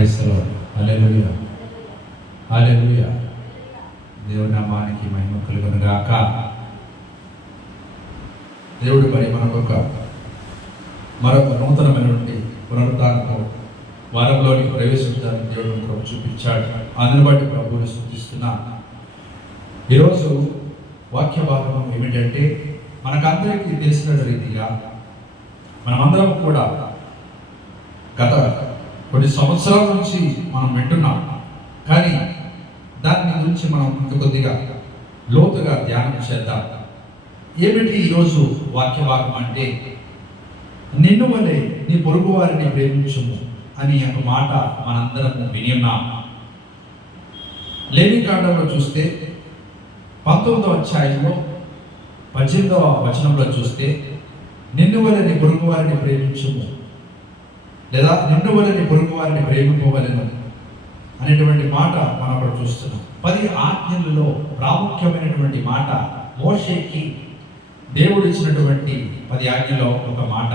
Praise the Lord. Hallelujah, hallelujah. దేవుని నామానికి మహిమ కలుగును గాక. దేవుడు మరి మనకొక మరొక నూతనమైనటువంటి పునరుద్ధానపు వారంలోనికి ప్రవేశించడానికి దేవుడు మనకు చూపించాడు. అందుని బట్టి ప్రభువుని స్తుతిస్తున్నా. ఈరోజు వాక్య భాగం ఏమిటంటే, మనకందరికీ తెలిసిన రీతిగా మనమందరం కూడా గత కొన్ని సంవత్సరాల నుంచి మనం వింటున్నాం. కానీ దాని గురించి మనం కొద్దిగా లోతుగా ధ్యానం చేద్దాం. ఏమిటి ఈరోజు వాక్య భాగం అంటే, నిన్ను వలె నీ పొరుగు వారిని ప్రేమించుము అని ఒక మాట మనందరం విని ఉన్నాం. లేవికాండంలో చూస్తే 19వ అధ్యాయంలో 18వ వచనంలో చూస్తే, నిన్ను వలె నీ పొరుగు వారిని ప్రేమించుము, లేదా నిన్ను వలె నీ పొరుగు వారిని ప్రేమింపవలెను అనేటువంటి మాట మనం అక్కడ చూస్తున్నాం. 10 ఆజ్ఞలలో ప్రాముఖ్యమైనటువంటి మాట మోషేకి దేవుడు ఇచ్చినటువంటి 10 ఆజ్ఞలో ఒక మాట,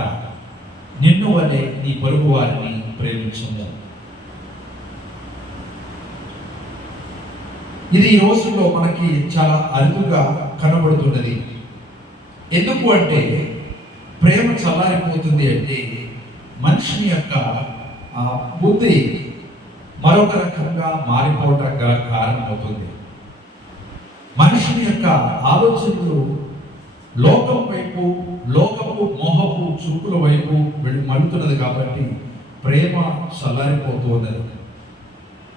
నిన్ను వలె నీ పొరుగు వారిని ప్రేమించుము. ఇది ఈ రోజుల్లో మనకి చాలా అరుదుగా కనబడుతున్నది. ఎందుకు అంటే, ప్రేమ చల్లారిపోతుంది అంటే మనిషిని యొక్క బుద్ధి మరొక రకంగా మారిపోవటం గల కారణమవుతుంది. మనిషిని యొక్క ఆలోచనలు లోకం వైపు, లోకపు మోహపు చూపుల వైపు మలుతున్నది. కాబట్టి ప్రేమ చల్లారిపోతూ ఉన్నది.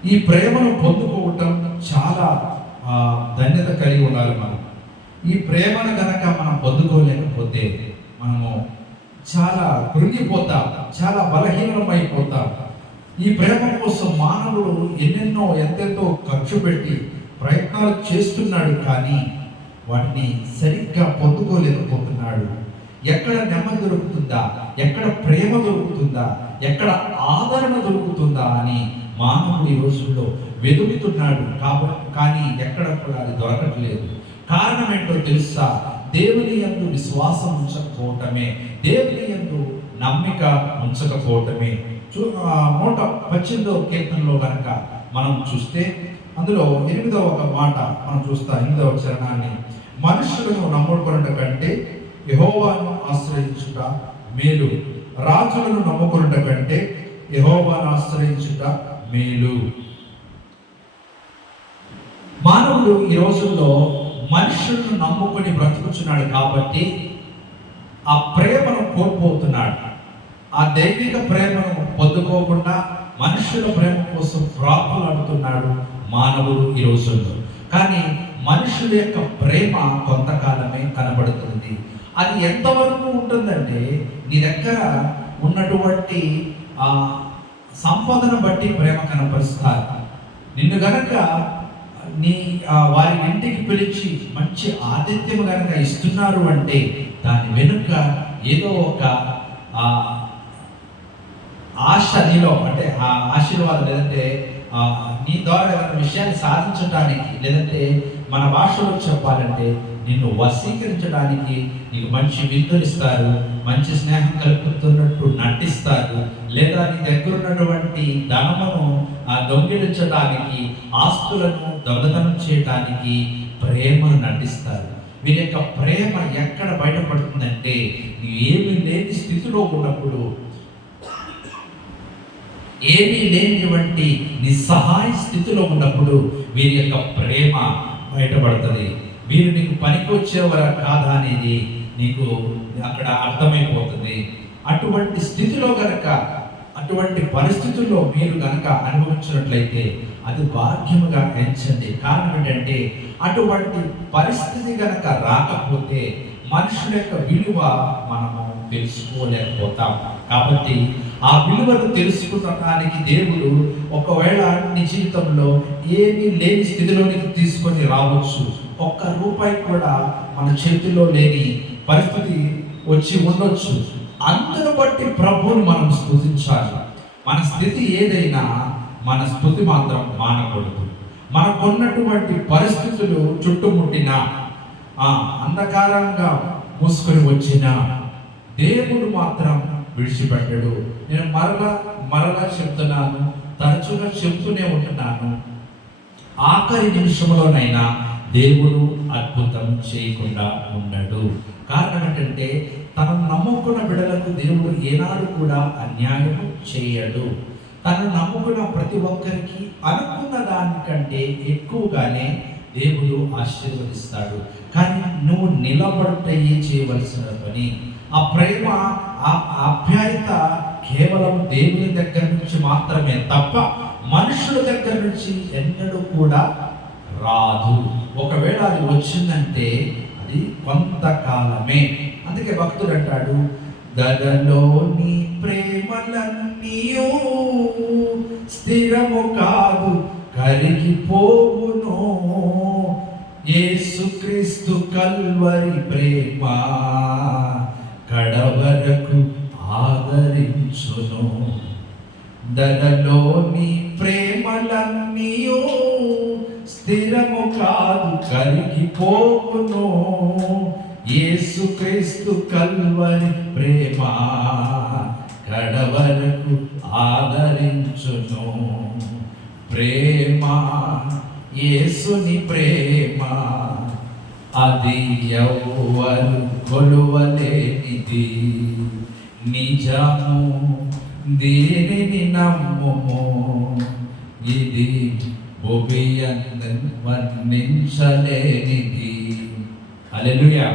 ఈ ప్రేమను పొందుకోవటం చాలా ధన్యత కలిగి ఉండాలి. మనం ఈ ప్రేమను కనుక మనం పొందుకోలేకపోతే మనము చాలా కృంగిపోతాం, చాలా బలహీనమైపోతాం. ఈ ప్రేమ కోసం మానవుడు ఎంతెంతో ఖర్చు పెట్టి ప్రయత్నాలు చేస్తున్నాడు, కానీ వాటిని సరిగ్గా పొందుకోలేకపోతున్నాడు. ఎక్కడ నెమ్మది దొరుకుతుందా, ఎక్కడ ప్రేమ దొరుకుతుందా, ఎక్కడ ఆదరణ దొరుకుతుందా అని మానవుడు ఈ రోజుల్లో వెతుకుతున్నాడు. కానీ ఎక్కడ కూడా అది దొరకట్లేదు. కారణం ఏంటో తెలుసా? దేవుని యందు విశ్వాసం ఉంచకపోవటమే, దేవుని యందు నమ్మిక ఉంచకపోవటమే. 118వ కీర్తనలో కనుక మనం చూస్తే, అందులో 8వ ఒక మాట మనం చూస్తాం. 8వ చరణాన్ని, మనుషులను నమ్ముకొనుట కంటే యెహోవాను ఆశ్రయించుట మేలు, రాజులను నమ్ముకొనుట కంటే యెహోవాను ఆశ్రయించుట మేలు. మానవుడు ఈ రోజుల్లో మనుషులను నమ్ముకొని బ్రతుకుతున్నాడు. కాబట్టి ఆ ప్రేమను కోల్పోతున్నాడు. ఆ దైవిక ప్రేమను పొందుకోకుండా మనుషుల ప్రేమ కోసం ప్రాకులాడుతున్నాడు మానవుడు ఈ రోజుల్లో. కానీ మనుషుల యొక్క ప్రేమ కొంతకాలమే కనబడుతుంది. అది ఎంతవరకు ఉంటుందంటే, నీ దగ్గర ఉన్నటువంటి సంపదను బట్టి ప్రేమ కనపరుస్తారు. నిన్ను గనక వారి ఇంటికి పిలిచి మంచి ఆతిథ్యం కనుక ఇస్తున్నారు అంటే దాని వెనుక ఏదో ఒక ఆశ నీలో, అంటే ఆ ఆశీర్వాదం, లేదంటే నీ ద్వారా ఏదైనా విషయాన్ని సాధించడానికి, లేదంటే మన భాషలో చెప్పాలంటే నిన్ను వశీకరించడానికి నీకు మంచి విందులు ఇస్తారు, మంచి స్నేహం కలుపుతున్నట్టు నటిస్తారు, లేదా నీ దగ్గర ఉన్నటువంటి ధనమును దొంగిలించడానికి, ఆస్తులను దొంగతనం చేయడానికి ప్రేమను నటిస్తారు. వీరి యొక్క ప్రేమ ఎక్కడ బయటపడుతుందంటే, నీవు ఏమీ లేని స్థితిలో ఉన్నప్పుడు, ఏమీ లేనిటువంటి నిస్సహాయ స్థితిలో ఉన్నప్పుడు వీరి యొక్క ప్రేమ బయటపడుతుంది. వీరు నీకు పనికి వచ్చేవారా కాదా అనేది నీకు అక్కడ అర్థమైపోతుంది. అటువంటి స్థితిలో కనుక, అటువంటి పరిస్థితుల్లో మీరు కనుక అనుభవించినట్లయితే అది భాగ్యముగా ఎంచండి. కారణం ఏంటంటే, అటువంటి పరిస్థితి కనుక రాకపోతే మనుషుల యొక్క విలువ మనము తెలుసుకోలేకపోతాం. కాబట్టి ఆ విలువను తెలుసుకోవడానికి దేవుడు ఒకవేళ నీ జీవితంలో ఏమీ లేని స్థితిలోనికి తీసుకొని రావచ్చు. ఒక్క రూపాయి కూడా మన చేతిలో లేని పరిస్థితి వచ్చి ఉండొచ్చు. అందును బట్టి ప్రభువుని మనం స్తుతించాలి. మన స్థితి ఏదైనా మన స్తుతి మాత్రం మానకూడదు. మనకున్నటువంటి పరిస్థితులు చుట్టుముట్టిన అంధకారంగా మూసుకొని వచ్చిన దేవుడు మాత్రం విడిచిపెట్టడు. నేను మరలా చెప్తున్నాను, తరచుగా చెబుతూనే ఉంటున్నాను, ఆఖరి నిమిషంలోనైనా దేవుడు అద్భుతం చేయకుండా ఉండడు. కారణం ఏంటంటే తనను నమ్ముకున్న బిడ్డలకు దేవుడు ఏనాడు కూడా అన్యాయం చేయడు. తనను నమ్ముకున్న ప్రతి ఒక్కరికి అనుకున్న దానికంటే ఎక్కువగానే దేవుడు ఆశీర్వదిస్తాడు. కానీ నువ్వు నిలబడితే చేయవలసిన పని, ఆ ప్రేమ, ఆ ఆప్యాయత కేవలం దేవుని దగ్గర నుంచి మాత్రమే తప్ప మనుషుల దగ్గర నుంచి ఎన్నడూ కూడా రాదు. ఒకవేళ అది వచ్చిందంటే అది కొంతకాలమే. అందుకే భక్తుడు అంటాడు, దరలోని ప్రేమలన్నీయూ స్థిరము కాదు, కరిగిపోవును. యేసుక్రీస్తు కల్వరి ప్రేమ కడవరకు ఆదరించును. దరలోని ప్రేమలన్నీయూ స్థిరము కాదు, కరిగిపోవును. యేసుక్రీస్తు కల్వరి ప్రేమ కడవరకు ఆదరించును. ప్రేమ, యేసుని ప్రేమ, అది ఎవ్వరు కొలువలేనిది. నిజము, దీనిని నమ్ముము, ఇది వర్ణించలేనిది. హల్లెలూయా.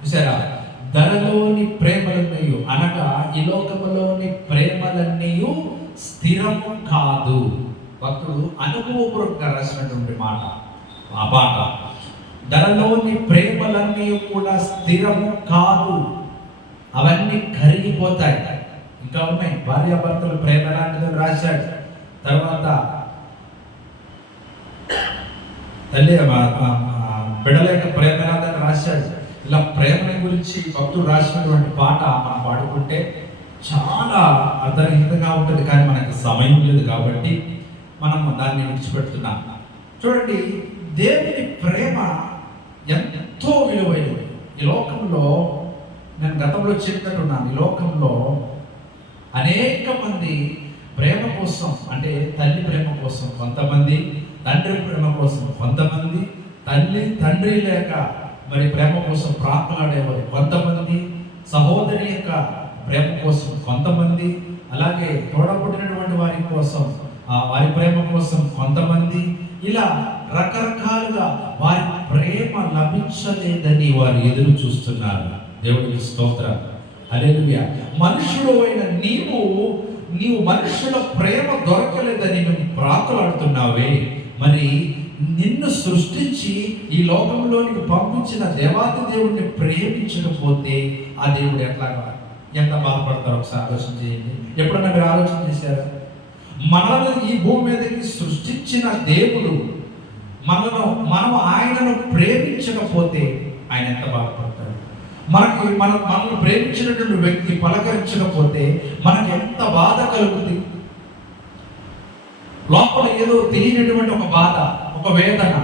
చూసారా, ధరలోని ప్రేమలన్నీ అనగా ఈ లోకములోని ప్రేమలన్నీ స్థిరము కాదు. భక్తుడు అనుభవపూర్వకంగా రాసినటువంటి మాట, ఆ పాట, ధరలోని ప్రేమలన్నీ కూడా స్థిరము కాదు, అవన్నీ కరిగిపోతాయి. ఇంకా ఉన్నాయి, భార్యాభర్తలు ప్రేమ లాంటిదని రాశాడు. తర్వాత తల్లి బిడ్డల యొక్క ప్రేమ లాంటిదని రాశాడు. ఇలా ప్రేమని గురించి భక్తుడు రాసినటువంటి పాట మనం పాడుకుంటే చాలా అర్థరహితంగా ఉంటుంది. కానీ మనకి సమయం లేదు కాబట్టి మనము దాన్ని విడిచిపెడుతున్నాం. చూడండి, దేవుని ప్రేమ ఎంతో విలువైనది. ఈ లోకంలో నేను గతంలో చెప్తున్నాను, ఈ లోకంలో అనేక మంది ప్రేమ కోసం, అంటే తల్లి ప్రేమ కోసం కొంతమంది, తండ్రి ప్రేమ కోసం కొంతమంది, తల్లి తండ్రి లేక మరి ప్రేమ కోసం ప్రార్థనలాడేవారు కొంతమంది, సహోదరి యొక్క ప్రేమ కోసం కొంతమంది, అలాగే తోడబుట్టినటువంటి వారి కోసం వారి ప్రేమ కోసం కొంతమంది, ఇలా రకరకాలుగా వారి ప్రేమ లభించలేదని వారు ఎదురు చూస్తున్నారు. దేవుడికి స్తోత్రం. హల్లెలూయా. మనుషుడు అయిన నీవు మనుషుల ప్రేమ దొరకలేదని నువ్వు ప్రార్థనలాడుతున్నావే, మరి నిన్ను సృష్టించి ఈ లోకంలోనికి పంపించిన దేవాది దేవుడిని ప్రేమించకపోతే ఆ దేవుడు ఎంత బాధపడతారో ఒకసారి ఆలోచన చేయండి. ఎప్పుడన్నా మీరు ఆలోచన చేశారా? మనల్ని ఈ భూమి మీదకి సృష్టించిన దేవుడు మనం ఆయనను ప్రేమించకపోతే ఆయన ఎంత బాధపడతాడు? మనల్ని ప్రేమించినటువంటి వ్యక్తి పలకరించకపోతే మనకి ఎంత బాధ కలుగుతుంది? లోపల ఏదో తెలియనటువంటి ఒక బాధ, ఒక వేదన,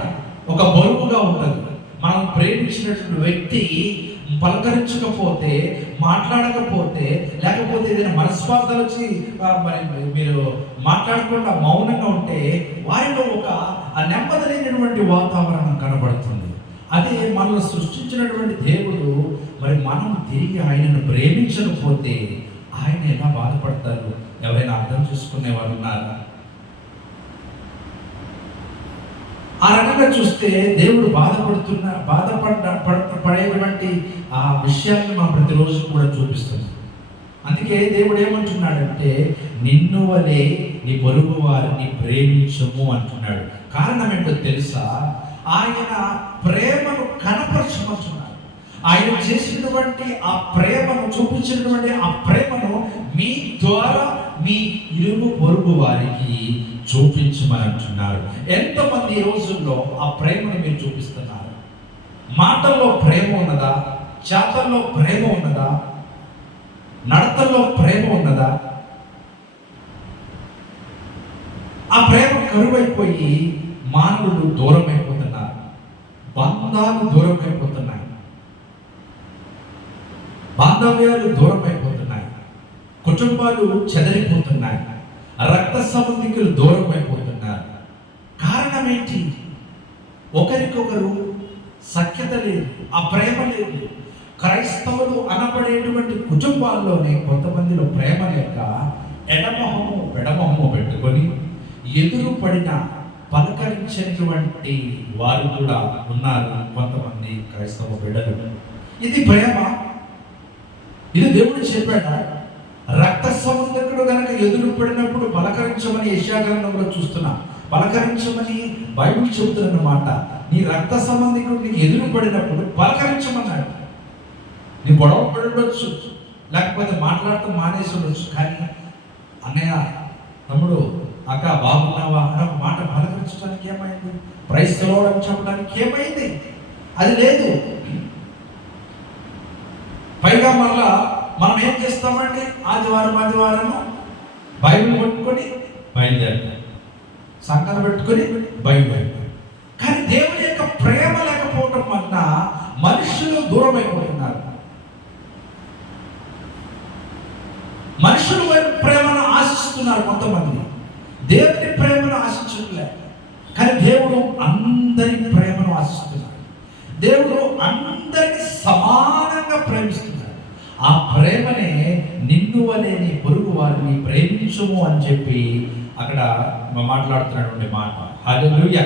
ఒక బరువుగా ఉంటుంది. మనం ప్రేమించినటువంటి వ్యక్తి పలకరించకపోతే, మాట్లాడకపోతే, లేకపోతే ఏదైనా మనస్పార్థాలు వచ్చి మరి మీరు మాట్లాడకుండా మౌనంగా ఉంటే వారిలో ఒక నెమ్మది లేనటువంటి వాతావరణం కనబడుతుంది. అదే మనల్ని సృష్టించినటువంటి దేవుడు మరి మనం తిరిగి ఆయనను ప్రేమించకపోతే ఆయన ఎలా బాధపడతారు? ఎవరైనా అర్థం చేసుకునే వాళ్ళు ఉన్నారా? ఆ రకంగా చూస్తే దేవుడు పడేటువంటి ఆ విషయాన్ని మనం ప్రతిరోజు కూడా చూపిస్తుంది. అందుకే దేవుడు ఏమంటున్నాడంటే, నిన్ను వలే నీ పొరుగు వారిని ప్రేమించము అంటున్నాడు. కారణం ఏంటో తెలుసా? ఆయన ప్రేమను కనపరచమంటున్నాడు. ఆయన చేసినటువంటి ఆ ప్రేమను, చూపించినటువంటి ఆ ప్రేమను మీ ద్వారా మీ ఇరుగు పొరుగు వారికి చూపించమని అంటున్నారు. ఎంతమంది ఈ రోజుల్లో ఆ ప్రేమను మీరు చూపిస్తున్నారు? మాటల్లో ప్రేమ ఉన్నదా? చేతల్లో ప్రేమ ఉన్నదా? నడతల్లో ప్రేమ ఉన్నదా? ఆ ప్రేమ కరువైపోయి మానవులు దూరం అయిపోతున్నారు, బంధాలు దూరం అయిపోతున్నాయి, బాంధవ్యాలు దూరం అయిపోతున్నాయి, కుటుంబాలు చెదరిపోతున్నాయి. రక్త సంబంధికులు దూరం అయిపోతున్నారు. కారణం ఏంటి? ఒకరికొకరు సఖ్యత లేదు, ఆ ప్రేమ లేదు. క్రైస్తవులు అనబడేటువంటి కుటుంబాల్లోనే కొంతమందిలో ప్రేమ లేక ఎడమొహము పెడమొహము పెట్టుకొని ఎదురు పడిన పలకరించేటువంటి వారు కూడా ఉన్నారు కొంతమంది క్రైస్తవ బిడ్డలు. ఇది ప్రేమ? ఇది దేవుడు చెప్పాడా? రక్త సంబంధికుడు గనక ఎదురు పడినప్పుడు పలకరించమని యెషయా గ్రంథంలో చూస్తున్నా, పలకరించమని బైబిల్ చెబుతున్నమాట. నీ రక్త సంబంధికుడు నీకు ఎదురు పడినప్పుడు పలకరించమన్నాడు. నీ గొడవ పడి ఉండొచ్చు, లేకపోతే మాట్లాడటం మానేసి ఉండొచ్చు, కానీ అన్నయ్య, తమ్ముడు, అక్క బాగున్నావా అని ఒక మాట పలకరించడానికి ఏమైంది? ప్రైజ్ తెలవడం చెప్పడానికి ఏమైంది? అది లేదు. పైగా మళ్ళా మనం ఏం చేస్తామండి? ఆదివారం బైబిల్ పట్టుకొని బయలుదేరుతాం, సంఘాలు పెట్టుకొని బయలుదేరుతాం. కానీ దేవుని యొక్క ప్రేమ లేకపోవటం వలన మనుషులు దూరం అయిపోతున్నారు. మనుషులు ప్రేమను ఆశిస్తున్నారు కొంతమంది, దేవుని ప్రేమను ఆశించట్లే. కానీ దేవుడు అందరి ప్రేమను ఆశిస్తున్నాడు. దేవుడు అందరినీ సమానంగా ప్రేమిస్తున్నాడు. ఆ ప్రేమనే నిన్ను అనే నీ పొరుగు వారిని ప్రేమించుము అని చెప్పి అక్కడ మాట్లాడుతున్నటువంటి మాట. హల్లెలూయా,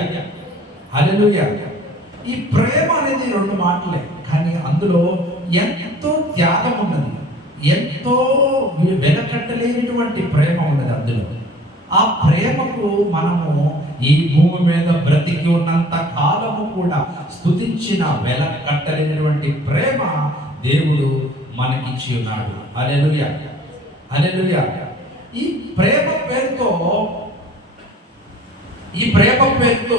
హల్లెలూయా. ఈ ప్రేమ అనేది రెండు మాటలే, కానీ అందులో ఎంతో త్యాగం ఉన్నది, ఎంతో వెనకట్టలేనటువంటి ప్రేమ ఉన్నది అందులో. ఆ ప్రేమకు మనము ఈ భూమి మీద బ్రతికి ఉన్నంత కాలము కూడా స్తుతించిన వెనకట్టలేనటువంటి ప్రేమ దేవుడు మనకిచ్చి ఉన్నాడు. హల్లెలూయా, హల్లెలూయా. ఈ ప్రేమ పేరుతో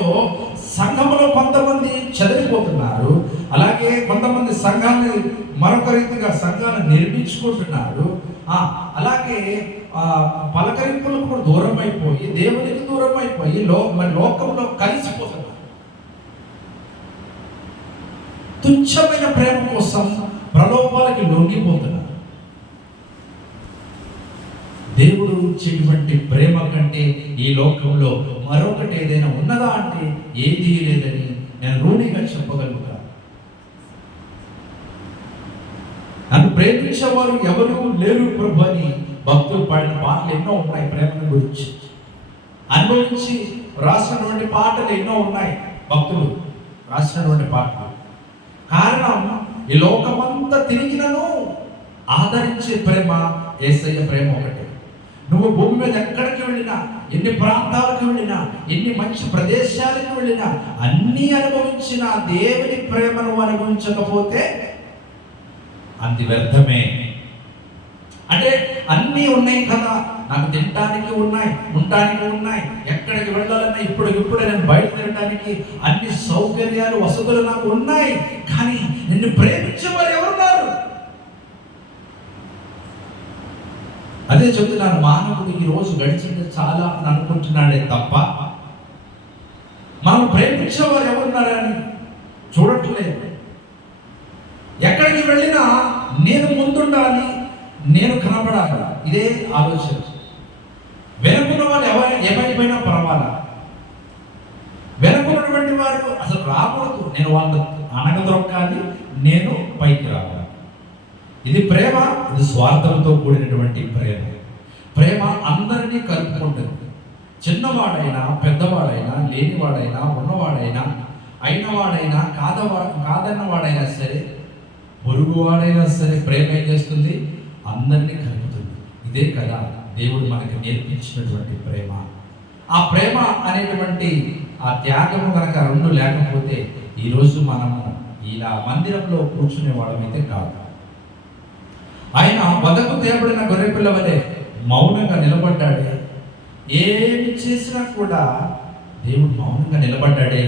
సంఘములో కొంతమంది చెదిరిపోతున్నారు. అలాగే కొంతమంది సంఘాన్ని మరొక రీతిగా సంఘాన్ని నిర్మించుకుంటున్నారు. అలాగే పలకరింపులకు కూడా దూరం అయిపోయి, దేవునికి దూరం అయిపోయి లోకంలో కలిసిపోతున్నారు. తుచ్చమైన ప్రేమ కోసం ప్రలోభాలకి లొంగిపోతున్నారు. దేవుడు ఇచ్చేటువంటి ప్రేమ కంటే ఈ లోకంలో మరొకటి ఏదైనా ఉన్నదా అంటే ఏదీ లేదని నేను రూఢిగా చెప్పగలుగుతాను. నన్ను ప్రేమించేవారు ఎవరు లేరు ప్రభు అని భక్తులు పాడిన పాటలు ఎన్నో ఉన్నాయి. ప్రేమను గురించి అనుభవించి రాసినటువంటి పాటలు ఎన్నో ఉన్నాయి, భక్తులు రాసినటువంటి పాటలు. కారణం, ఈ లోకమంతా తిరిగినను ఆదరించే ప్రేమ యేసయ్య ప్రేమ ఒకటే. నువ్వు భూమి మీద ఎక్కడికి వెళ్ళినా, ఎన్ని ప్రాంతాలకు వెళ్ళినా, ఎన్ని మంచి ప్రదేశాలకు వెళ్ళినా, అన్నీ అనుభవించిన దేవుని ప్రేమను అనుభవించకపోతే అంది వ్యర్థమే. అంటే అన్నీ ఉన్నాయి కదా, నాకు తినడానికి ఉన్నాయి, ఉండటానికి ఉన్నాయి, ఎక్కడికి వెళ్ళాలన్నా ఇప్పుడే నేను బయట తినడానికి అన్ని సౌకర్యాలు వసతులు నాకు ఉన్నాయి, కానీ నిన్ను ప్రేమించే వారు ఎవరున్నారు? అదే చెప్తున్నాను, మానవుడు ఈ రోజు గడిచింది చాలా అని అనుకుంటున్నాడే తప్ప మనం ప్రేమించేవారు ఎవరున్నారని చూడట్లేదు. ఎక్కడికి వెళ్ళినా నేను ముందుండాలి, నేను కనబడాలి, ఇదే ఆలోచన. వెనుకున్న వాళ్ళు ఏమైపోయినా పర్వాలా, వెనుకున్నటువంటి వారు అసలు రాకూడదు, నేను వాళ్ళు అనగదొక్కాలి, నేను పైకి రావాలి. ఇది ప్రేమ, ఇది స్వార్థంతో కూడినటువంటి ప్రేమ. ప్రేమ అందరినీ కలుపుకుంటుంది. చిన్నవాడైనా, పెద్దవాడైనా, లేనివాడైనా, ఉన్నవాడైనా, అయినవాడైనా, కాదన్నవాడైనా సరే, పొరుగువాడైనా సరే, ప్రేమ ఏం చేస్తుంది? అందరినీ కలుపుతుంది. ఇదే కదా దేవుడు మనకి నేర్పించినటువంటి ప్రేమ. ఆ ప్రేమ అనేటువంటి ఆ త్యాగము కనుక రెండు లేకపోతే ఈరోజు మనము ఇలా మందిరంలో కూర్చునే వాళ్ళమైతే కాదు. ఆయన వదకు తేబడిన గొర్రెపిల్ల వలె మౌనంగా నిలబడ్డాడే. ఏమి చేసినా కూడా దేవుడు మౌనంగా నిలబడ్డాడే,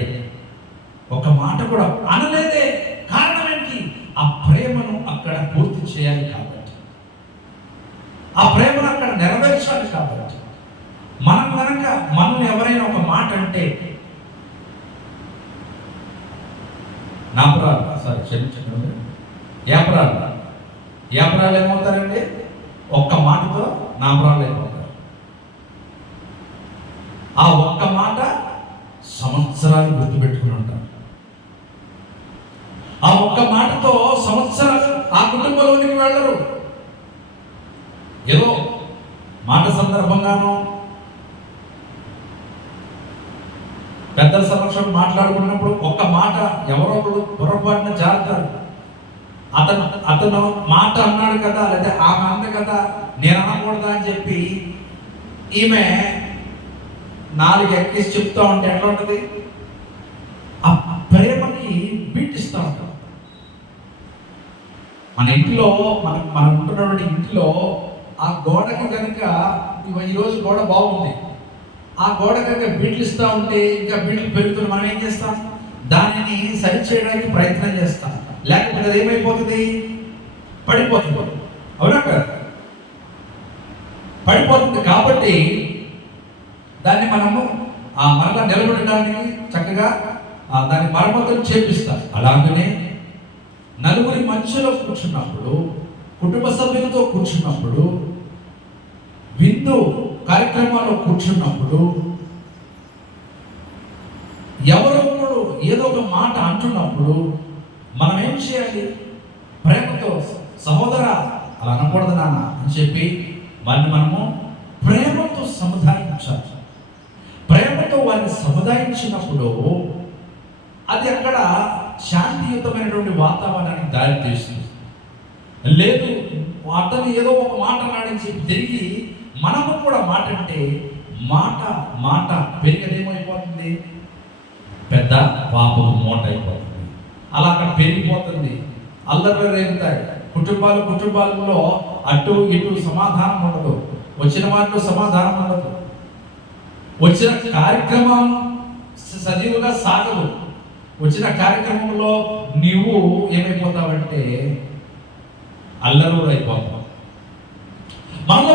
ఒక మాట కూడా అనలేదే. కారణం ఏంటి? ఆ ప్రేమను అక్కడ పూర్తి చేయాలి కాబట్టి, ఆ ప్రేమను అక్కడ నెరవేర్చాలి కాబట్టి. మనం కనుక మనల్ని ఎవరైనా ఒక మాట అంటే, యాపరాలు ఏమవుతారండి? ఒక్క మాటతో నాపరాలు అయిపోతారు. ఆ ఒక్క మాట సంవత్సరాలు గుర్తుపెట్టుకుని ఉంటారు. ఆ ఒక్క మాటతో సంవత్సరాలు ఆ కుటుంబంలోనికి వెళ్ళరు. ఏదో మాట సందర్భంగానో పెద్దల సమక్షం మాట్లాడుకున్నప్పుడు ఒక్క మాట ఎవరో ఒకరు పొరపాటున జారుతారు. అతను మాట అన్నాడు కదా, లేదా ఆమె అంది కదా, నేను అనకూడదా అని చెప్పి ఈమె 4 ఎక్కేసి చెప్తా ఉంటే ఎట్లా ఉంటుంది? ఆ ప్రేమని బీటిస్తూ ఉంటాం. మన ఇంట్లో మనం ఉంటున్నటువంటి ఇంట్లో ఆ గోడకి కనుక ఈరోజు గోడ బాగుంది, ఆ గోడ కనుక బీట్లు ఇస్తూ ఉంటే ఇంకా బీట్లు పెరుగుతుంది, మనం ఏం చేస్తాం? దానిని సరి చేయడానికి ప్రయత్నం చేస్తాం. లేకపోతే అది ఏమైపోతుంది? పడిపోతుంది. అవునా కదా? పడిపోతుంది. కాబట్టి దాన్ని మనము మరలా నిలబడడానికి చక్కగా దాని మరమ్మతులు చేపిస్తాం. అలాగనే నలుగురి మధ్యలో కూర్చున్నప్పుడు, కుటుంబ సభ్యులతో కూర్చున్నప్పుడు, విందు కార్యక్రమాల్లో కూర్చున్నప్పుడు ఎవరొకరు ఏదో ఒక మాట అంటున్నప్పుడు మనం ఏం చేయాలి? ప్రేమతో, సహోదరా అలా అనకూడదు నాన్న అని చెప్పి మనము ప్రేమతో సముదాయించాలి. ప్రేమతో వారిని సముదాయించినప్పుడు అది అక్కడ శాంతియుతమైనటువంటి వాతావరణానికి దారితీస్తుంది. లేదు అతను ఏదో ఒక మాట అన్నాడని చెప్పి తిరిగి మనము కూడా మాట అంటే మాట పెరిగేదేమైపోతుంది? పెద్ద పాపము మూట అయిపోతుంది. అలా అక్కడ పెరిగిపోతుంది. అల్లర్లు రేగుతాయి. కుటుంబాలలో అటు ఇటు సమాధానం ఉండదు. వచ్చిన వారిలో సమాధానం ఉండదు. వచ్చిన కార్యక్రమం సజీవుగా సాగదు. వచ్చిన కార్యక్రమంలో నీవు ఏమైపోతావంటే అల్లరు అయిపోతావు. మనలో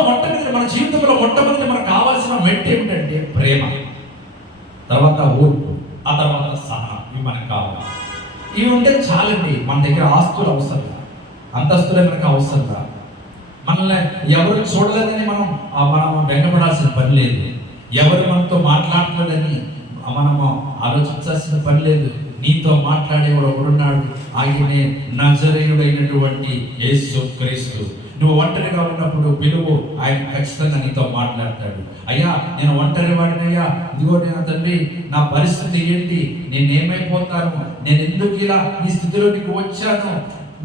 మన జీవితంలో మొట్టమొదటి మనకు కావాల్సిన మెట్టు ఏమిటంటే ప్రేమ, తర్వాత ఓర్పు, ఆ తర్వాత సహనం. ఇవి మనకు కావాలి. ఇవి ఉంటే చాలండి. మన దగ్గర ఆస్తులు అవసరం, అంతస్తులే మనకు అవసరం. మనల్ని ఎవరు చూడలేదని మనం వెంగపడాల్సిన పని లేదు. ఎవరు మనతో మాట్లాడలేదని మనము ఆలోచించాల్సిన పని లేదు. నీతో మాట్లాడేవాడు ఒకడున్నాడు, ఆయనే నజరేయుడైనటువంటి యేసు క్రీస్తు. నువ్వు ఒంటరిగా ఉన్నప్పుడు పిలువు, ఆయన ఖచ్చితంగా నీతో మాట్లాడతాడు. అయ్యా నేను ఒంటరి వాడినయ్యా, ఇదిగో నేను తండ్రి నా పరిస్థితి ఏంటి, నేనేమైపోతాను, నేను ఎందుకు ఇలా ఈ స్థితిలోనికి వచ్చాను,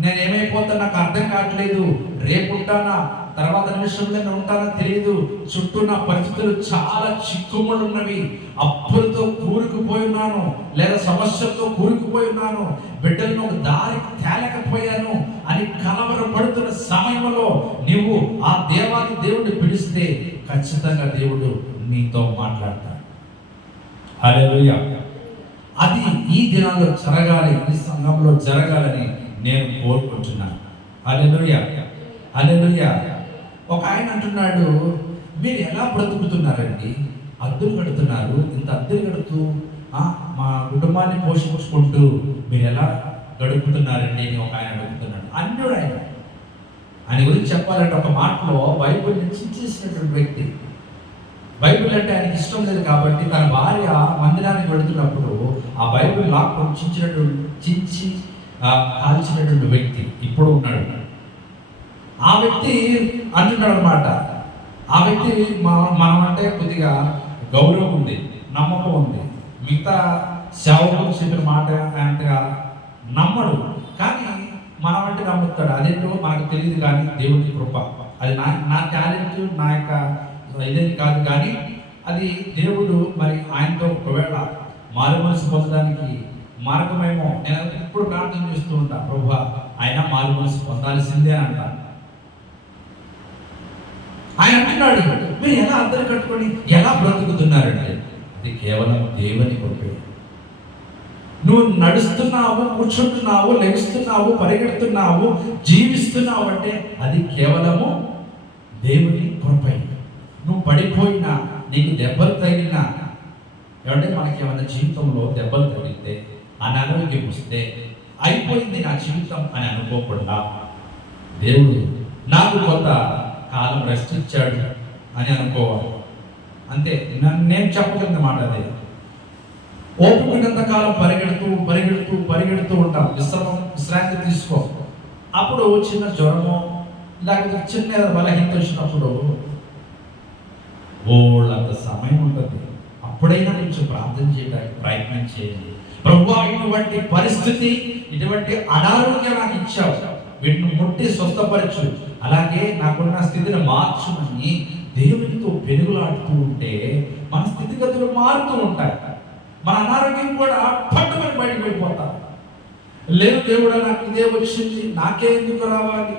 నేనేమైపోతాను నాకు అర్థం కావట్లేదు, రేపు ఉంటానా తర్వాత నిమిషంలో నేను ఉంటానో తెలియదు, చుట్టూ నా పరిస్థితులు చాలా చిక్కుముళ్ళు ఉన్నవి, అప్పులతో కూరుకుపోయి ఉన్నాను, లేదా సమస్యలతో కూరుకుపోయి ఉన్నాను, బిడ్డలను ఒక దారికి తేలేకపోయాను అని కలవరపడుతున్న సమయంలో నీవు ఆ దేవాది దేవుడిని పిలిస్తే ఖచ్చితంగా దేవుడు నీతో మాట్లాడతాడు. హల్లెలూయా. అది ఈ దినాల్లో జరగాలి, ఈ సంఘంలో జరగాలని నేను కోరుకుంటున్నాను. హల్లెలూయా, హల్లెలూయా. ఒక ఆయన అంటున్నాడు, మీరు ఎలా బ్రతుకుతున్నారండి? అద్దెలు కడుతున్నారు, ఇంత అద్దెలు కడుతూ మా కుటుంబాన్ని పోషించుకుంటూ మీరు ఎలా గడుపుతున్నారండి అని ఒక ఆయన అడుగుతున్నాడు. అన్యుడు ఆయన గురించి చెప్పాలంటే ఒక మాటలో బైబిల్ని చించేసినటువంటి వ్యక్తి. బైబిల్ అంటే ఆయనకి ఇష్టం లేదు కాబట్టి తన భార్య మందిరానికి వెళుతున్నప్పుడు ఆ బైబిల్ లాక్కొని చించి కాల్చినటువంటి వ్యక్తి ఇప్పుడు ఉన్నాడు. ఆ వ్యక్తి అంటున్నాడు అనమాట, ఆ వ్యక్తి మనం అంటే కొద్దిగా గౌరవం ఉంది, నమ్మకం ఉంది, మిగతా సేవకులు చెప్పిన మాట ఆయనగా నమ్మడు, కానీ మనం అంటే నమ్ముతాడు. అదేంటో మనకు తెలియదు, కానీ దేవుడి కృప. అది నా టాలెంట్, నా యొక్క ఇదేది కాదు, కానీ అది దేవుడు మరి ఆయనతో ఒకవేళ మారు మనసు పొందడానికి మార్గమేమో. నేను ఇప్పుడు ప్రార్థన చేస్తూ ఉంటా, ప్రభువా ఆయన మారు మనసు పొందాల్సిందే అని అంటాను. ఆయన అంటున్నాడు, మీరు ఎలా అద్దెలు కట్టుకొని ఎలా బ్రతుకుతున్నారంటే అది కేవలం దేవుని కృపే. నువ్వు నడుస్తున్నావు, కూర్చుంటున్నావు, లెగుస్తున్నావు, పరిగెడుతున్నావు, జీవిస్తున్నావు అంటే అది కేవలము దేవుని కృపే. నువ్వు పడిపోయినా, నీకు దెబ్బలు తగిలినా, ఏమంటే మనకి ఏమైనా జీవితంలో దెబ్బలు తగిలితే, అనారోగ్యం వస్తే అయిపోయింది నా జీవితం అని అనుకోకుండా దేవుడు నాకు కొంత కాలం రెస్ట్ ఇచ్చాడు అని అనుకోవాలి. అంతే. నేను చెప్పగలిగిన మాట అదే. ఓపుకున్నంతకాలం పరిగెడుతూ ఉంటాం. విశ్రాంతి తీసుకో. అప్పుడు చిన్న జ్వరమో లేకపోతే చిన్న బలహీనత వచ్చినప్పుడు అంత సమయం ఉంటుంది. అప్పుడైనా కొంచెం ప్రార్థన చేయడానికి ప్రయత్నం చేయండి. ప్రభువా, ఇటువంటి పరిస్థితి, ఇటువంటి అనారోగ్యం నాకు ఇచ్చావు, వీటిని ముట్టి స్వస్థపరచు, అలాగే నాకున్న స్థితిని మార్చుమని దేవునితో పెనుగులాడుతూ ఉంటే మన స్థితిగతులు మారుతూ ఉంటాయి. మన అనారోగ్యం కూడా పట్టుమని బయటకు వెళ్ళిపోతాం. లేదు దేవుడా, నాకు ఇదే వచ్చింది, నాకే ఎందుకు రావాలి,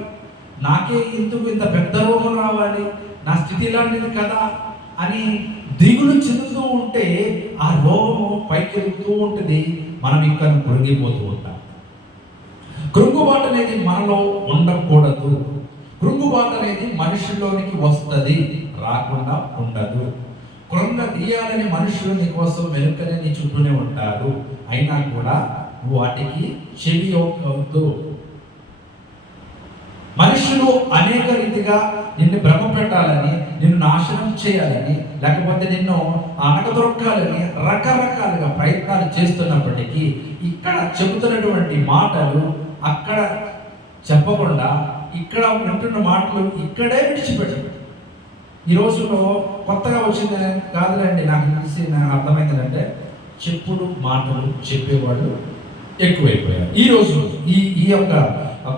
నాకే ఎందుకు ఇంత పెద్ద రోగం రావాలి, నా స్థితి ఇలాంటిది కదా అని దిగులు చెందుతూ ఉంటే ఆ రోగము పైకెళ్తూ ఉంటుంది. మనం ఇంకా కృంగిపోతూ ఉంటాం. కృంగుబాటు అనేది మనలో ఉండకూడదు. కృంగుబాటు అనేది మనుషుల్లోనికి వస్తుంది, రాకుండా ఉండదు. కృంగ తీయాలని మనుషులు నీ కోసం వెనుకనే నీ చుట్టూనే ఉంటారు. అయినా కూడా వాటికి చెవి వద్దు. మనుషులు అనేక రీతిగా నిన్ను భ్రమ పెట్టాలని, నిన్ను నాశనం చేయాలని, లేకపోతే నిన్ను అనగదొక్కాలని రకరకాలుగా ప్రయత్నాలు చేస్తున్నప్పటికీ ఇక్కడ చెబుతున్నటువంటి మాటలు అక్కడ చెప్పకుండా ఇక్కడ వింటున్న మాటలు ఇక్కడే విడిచిపెట్టాడు. ఈ రోజుల్లో కొత్తగా వచ్చింది కాదులేండి, నాకు తెలిసి నాకు అర్థమైందంటే చెప్పుడు మాటలు చెప్పేవాళ్ళు ఎక్కువైపోయారు. ఈ రోజు ఈ యొక్క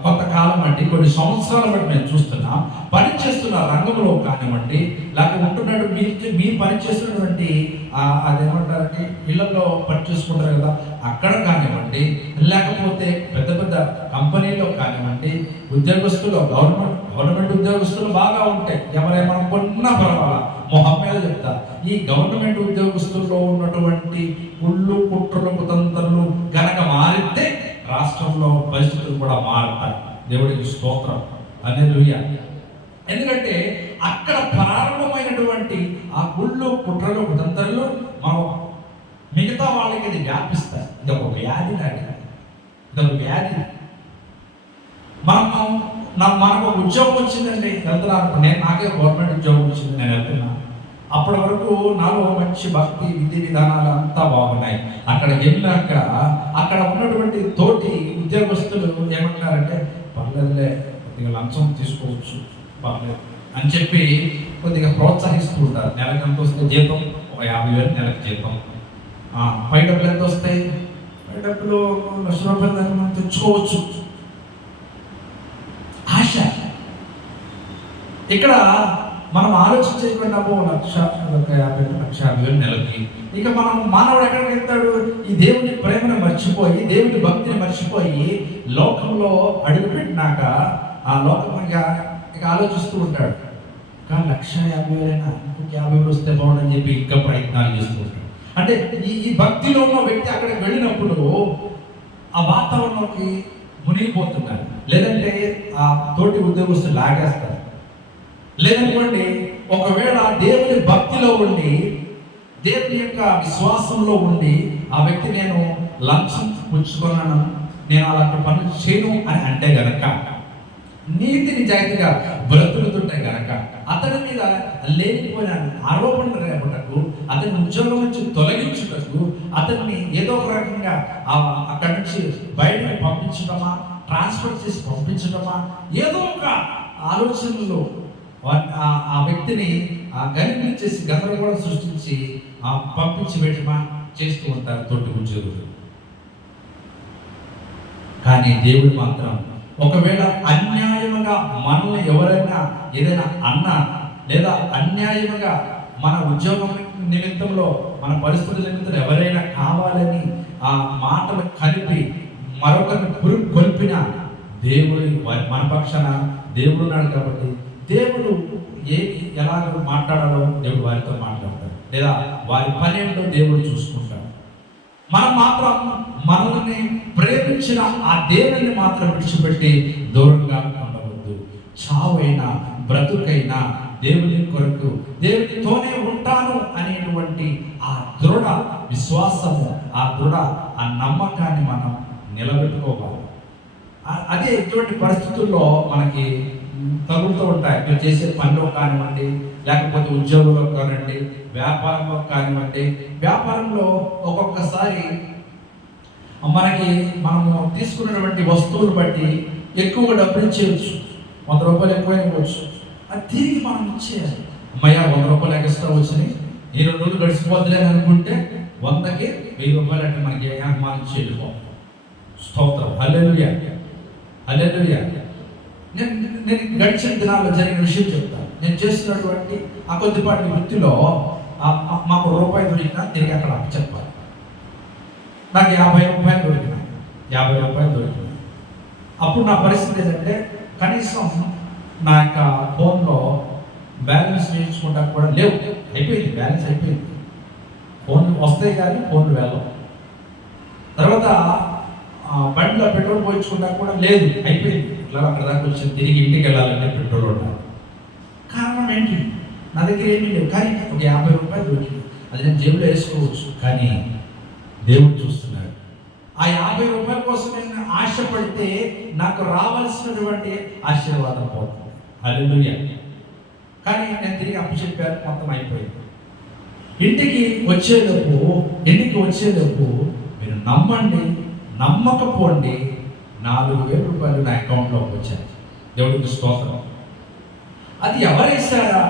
కొంతకాలం అంటే కొన్ని సంవత్సరాల బట్టి మేము చూస్తున్నాం. పని చేస్తున్న రంగంలో కానివ్వండి, లేకపోతే ఉంటున్నాడు మీరు పని చేస్తున్నటువంటి అదేమంటారంటే ఇళ్లలో పని చేసుకుంటారు కదా, అక్కడ కానివ్వండి, లేకపోతే పెద్ద పెద్ద కంపెనీలో కానివ్వండి, ఉద్యోగస్తులు గవర్నమెంట్ ఉద్యోగస్తులు బాగా ఉంటాయి. ఎవరేమన్నా కొన్నా పర్వాలా, మొహం మీద చెప్తా. ఈ గవర్నమెంట్ ఉద్యోగస్తుల్లో ఉన్నటువంటి కుళ్ళు కుట్రలు కుతంత్రలు గనక మారితే రాష్ట్రంలో పరిస్థితులు కూడా మారుతాయి. దేవుడికి స్తోత్రం, హల్లెలూయా. ఎందుకంటే అక్కడ ప్రారంభమైనటువంటి ఆ కుళ్ళు కుట్రలు కుతంత్రలు మిగతా వాళ్ళకి ఇది వ్యాపిస్తాయి. ఇది ఒక వ్యాధి లాంటిది, ఇదొక వ్యాధి. మనకు ఒక ఉద్యోగం వచ్చిందండి, వెళ్తున్నాను నేను, నాకే గవర్నమెంట్ ఉద్యోగం వచ్చింది, నేను వెళ్తున్నా. అప్పటి వరకు నాలో మంచి భక్తి విధి విధానాలు అంతా బాగున్నాయి. అక్కడ వెళ్ళాక అక్కడ ఉన్నటువంటి తోటి ఉద్యోగస్తులు ఏమంటారంటే, పర్లేదులే, కొద్దిగా లంచం తీసుకోవచ్చు, పర్లేదు అని చెప్పి కొద్దిగా ప్రోత్సహిస్తూ ఉంటారు. నెలకు ఎంత వస్తే జీతం, ఒక 50,000 నెలకు జీతం. పై డబ్బులు ఎంత వస్తాయి, పై డబ్బులు ₹1,00,000 దాన్ని మనం తెచ్చుకోవచ్చు. ఆశ. ఇక్కడ మనం ఆలోచించకుండా ₹1,50,000 నెలకి. ఇక మనం మానవుడు ఎక్కడికి వెళ్తాడు? ఈ దేవుని ప్రేమను మర్చిపోయి, దేవుని భక్తిని మర్చిపోయి లోకంలో అడుగుపెట్టినాక ఆ లోకం ఇక ఆలోచిస్తూ ఉంటాడు. కానీ ₹1,50,000 ఇంకొక 50,000 వస్తే బాగుండని చెప్పి ఇంకా ప్రయత్నాలు చేస్తూ ఉంటాడు. అంటే ఈ భక్తిలో ఉన్న వ్యక్తి అక్కడికి వెళ్ళినప్పుడు ఆ వాతావరణంలోకి మునిగిపోతున్నారు. లేదంటే ఆ తోటి ఉద్యోగస్తులు లాగేస్తారు. లేదనుకోండి, ఒకవేళ దేవుని భక్తిలో ఉండి, దేవుని యొక్క విశ్వాసంలో ఉండి ఆ వ్యక్తి నేను లంచం పుచ్చుకున్నాను, నేను అలాంటి పనులు చేయను అని అంటే గనక, నీతి నిజాయితీగా బ్రతుకుతుంటే గనక అతని మీద లేనిపోయిన ఆరోపణలు రేపటకు, అతని ఉద్యోగం నుంచి తొలగించుటకు, అతన్ని ఏదో ఒక రకంగా అక్కడి నుంచి బయటకు పంపించడమా, ట్రాన్స్ఫర్ చేసి పంపించడమా, ఏదో ఒక ఆలోచనలు ఆ వ్యక్తిని గలిబిలి చేసి గందరగోళం సృష్టించి పంపించి పెట్టమా చేస్తూ ఉంటారు తోటి ఉద్యోగులు. కానీ దేవుడు మాత్రం ఒకవేళ అన్యాయముగా మనల్ని ఎవరైనా ఏదైనా అన్నా, లేదా అన్యాయముగా మన ఉద్యోగం నిమిత్తంలో, మన పరిస్థితుల నిమిత్తం ఎవరైనా కావాలని ఆ మాటలు కలిపి మరొకరిని పురుగు కొల్పిన దేవుడు మన పక్షాన దేవుడు ఉన్నాడు. కాబట్టి దేవుడు ఎలా మాట్లాడాలో దేవుడు వారితో మాట్లాడతాడు, లేదా వారి పని ఏంటో దేవుడు చూసుకుంటాడు. మనం మాత్రం మనల్ని ప్రేమించిన ఆ దేవుని మాత్రం విడిచిపెట్టి దూరంగా ఉండవద్దు. చావైనా బ్రతుకైనా దేవుని కొరకు దేవునితోనే ఉంటాను అనేటువంటి ఆ దృఢ విశ్వాసము, ఆ నమ్మకాన్ని మనం నిలబెట్టుకోవాలి. అదే ఇటువంటి పరిస్థితుల్లో మనకి తగులుతూ ఉంటాయి. మీరు చేసే పనిలో కానివ్వండి, లేకపోతే ఉద్యోగంలో కానివ్వండి, వ్యాపారంలో కానివ్వండి. వ్యాపారంలో ఒక్కొక్కసారి మనము తీసుకున్నటువంటి వస్తువులు బట్టి ఎక్కువగా డబ్బులు ఇచ్చేయచ్చు. 100 రూపాయలు ఎక్కువ ఇవ్వచ్చు. అది తిరిగి మనం ఇచ్చేయాలి. అమ్మయ్య 100 రూపాయలు ఎక్స్ట్రా వచ్చినాయి, ఈ 2 రోజులు గడిచిపోద్దులే అని అనుకుంటే 100కి 1000 రూపాయలు అంటే మనకి అనుమానించి వెళ్ళిపోతాం. స్తోత్రం, హల్లెలూయా, హల్లెలూయా. నేను గడిచిన దినాల్లో జరిగిన విషయం చెప్తాను. నేను చేస్తున్నటువంటి ఆ కొద్దిపాటి వృత్తిలో మాకు రూపాయి దొరికినా తిరిగి అక్కడ చెప్పాలి. నాకు 50 రూపాయలు దొరికినాయి, 50 రూపాయలు దొరికినాయి. అప్పుడు నా పరిస్థితి ఏంటంటే కనీసం నా యొక్క ఫోన్లో బ్యాలెన్స్ వేయించుకుంటా కూడా లేవు. అయిపోయింది, బ్యాలెన్స్ అయిపోయింది. ఫోన్లు వస్తాయి కానీ ఫోన్లు వెళ్ళవు. తర్వాత బండిలో పెట్రోల్ పోయించుకుంటా కూడా లేదు, అయిపోయింది. ఇట్లా అక్కడ దాకా వచ్చి తిరిగి ఇంటికి వెళ్ళాలంటే పెట్రోల్ ఉండాలి. కారణం ఏంటి? నా దగ్గర ఏమీ లేవు, కానీ ఒక 50 రూపాయలు దొరికింది. అది నేను జేబులో వేసుకోవచ్చు, కానీ దేవుడు చూస్తున్నాడు. ఆ 50 రూపాయల కోసం నేను ఆశపడితే నాకు రావాల్సినటువంటి ఆశీర్వాదం పోతుంది. హల్లెలూయా. కానీ నేను తిరిగి అప్పచెప్పాను, మొత్తం అయిపోయింది. ఇంటికి వచ్చేలోపు మీరు నమ్మండి నమ్మకపోండి, 4000 రూపాయలు నా అకౌంట్లోకి వచ్చాయి. దేవుడికి స్తోత్రం. అది ఎవరు వేసారా,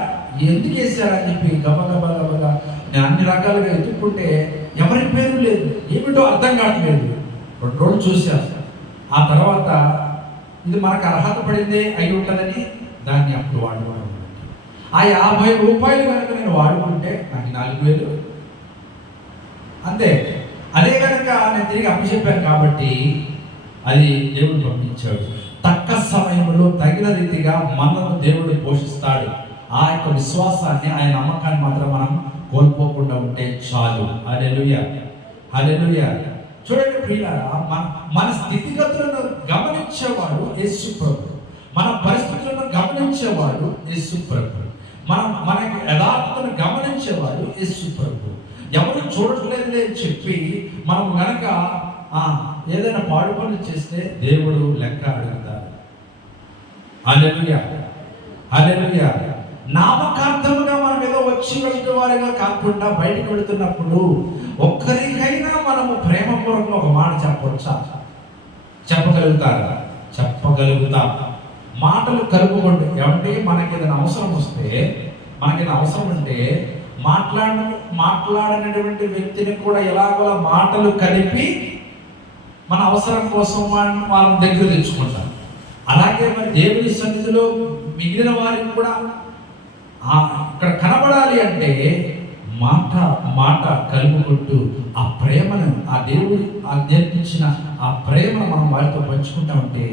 ఎందుకు వేసారా అని చెప్పి గబగబా నేను అన్ని రకాలుగా ఎత్తుక్కుంటే ఎవరి పేరు లేదు, ఏమిటో అర్థం కావట్లేదు. 2 రోజులు చూశాను. ఆ తర్వాత ఇది మనకు అర్హత పడిందే అయి ఉంటుందని దాన్ని అప్పుడు వాడుకోవడం. ఆ 50 రూపాయలు కనుక నేను వాడుకుంటే నాకు 4000 అంతే. అదే కనుక నేను తిరిగి అప్పచెప్పాను కాబట్టి అది దేవుడు పంపించాడు. తక్క సమయంలో తగిన రీతిగా మనల్ని దేవుడు పోషిస్తాడు. ఆ యొక్క విశ్వాసాన్ని, ఆయన నమ్మకాన్ని మాత్రం మనం కోల్పోకుండా ఉంటే చాలు. హల్లెలూయా, హల్లెలూయా. చూడండి ప్రియులారా, మన స్థితిగతులను గమనించేవాడు యేసు ప్రభు. మన పరిస్థితులను గమనించేవాడు యేసు ప్రభు. మనకి యథార్థతను గమనించేవాడు యేసు ప్రభు. ఎవరు చూడట్లేదులే అని చెప్పి మనం గనక ఏదైనా పాడు పనులు చేస్తే దేవుడు లెక్క అడుగుతాడు. హల్లెలూయా, హల్లెలూయా. నామకార్థముగా మనం ఏదో వచ్చి వెళ్తూ వారిగా కాకుండా బయటకు వెళుతున్నప్పుడు ఒక్కరికైనా మనము ప్రేమపూర్వకంగా ఒక మాట చెప్పవచ్చా? చెప్పగలుగుతారా? చెప్పగలుగుతాం. మాటలు కలుపుకోండి. ఏమంటే మనకి ఏదైనా అవసరం వస్తే, మనకేదైనా అవసరం ఉంటే మాట్లాడినటువంటి వ్యక్తిని కూడా ఎలాగో మాటలు కలిపి మన అవసరం కోసం వాళ్ళని దగ్గర తెచ్చుకుంటాం. అలాగే మరి దేవుని సన్నిధిలో మిగిలిన వారికి కూడా ఇక్కడ కనబడాలి అంటే మాట కలుపుకుంటూ ఆ ప్రేమను, ఆ దేవుడు నేర్పించిన ఆ ప్రేమను మనం వారితో పంచుకుంటా ఉంటే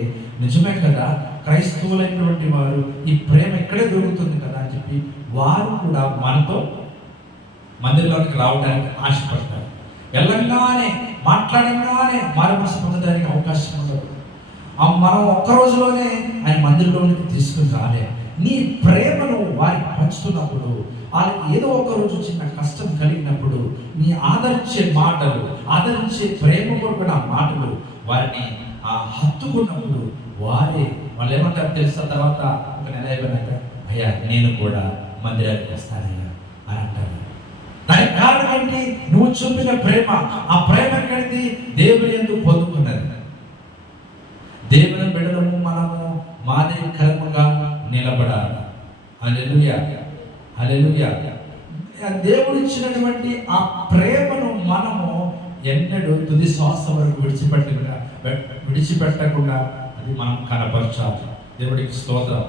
నిజమే కదా, క్రైస్తవులైనటువంటి వారు ఈ ప్రేమ ఇక్కడే దొరుకుతుంది కదా అని చెప్పి వారు కూడా మనతో మందిరంలోకి రావడానికి ఆశపడతారు. వెళ్ళంగానే మాట్లాడంగానే మారుమనసు పొందడానికి అవకాశం ఉండదు. మనం ఒక్క రోజులోనే ఆయన మందిరంలోనికి తీసుకుని రాలే. నీ ప్రేమను వారికి పంచుతున్నప్పుడు, వాళ్ళకి ఏదో ఒక రోజు చిన్న కష్టం కలిగినప్పుడు నీ ఆదరించే మాటలు, ఆదరించే ప్రేమపూర్వక మాటలు వారిని హత్తుకున్నప్పుడు వాళ్ళు ఏమంటారు తెలుసా? తర్వాత ఒక నెల అయిపోయినాక, అయ్యా నేను కూడా మందిరానికి వస్తానయ్యా అని అంటారు. దానికి కారణం ఏంటి? నువ్వు చూపిన ప్రేమ. ఆ ప్రేమ ఎక్కడిది? దేవుని యందు పొందుకున్నది. దేవుని బిడ్డలము మనము మాదిరికరముగా నిలబడాలి. హల్లెలూయా, హల్లెలూయా. దేవుడు ఇచ్చినటువంటి ఆ ప్రేమను మనము ఎన్నడూ తుది శ్వాస వరకు విడిచిపెట్టకుండా అది మనం కనపరచాలి. దేవుడికి స్తోత్రం.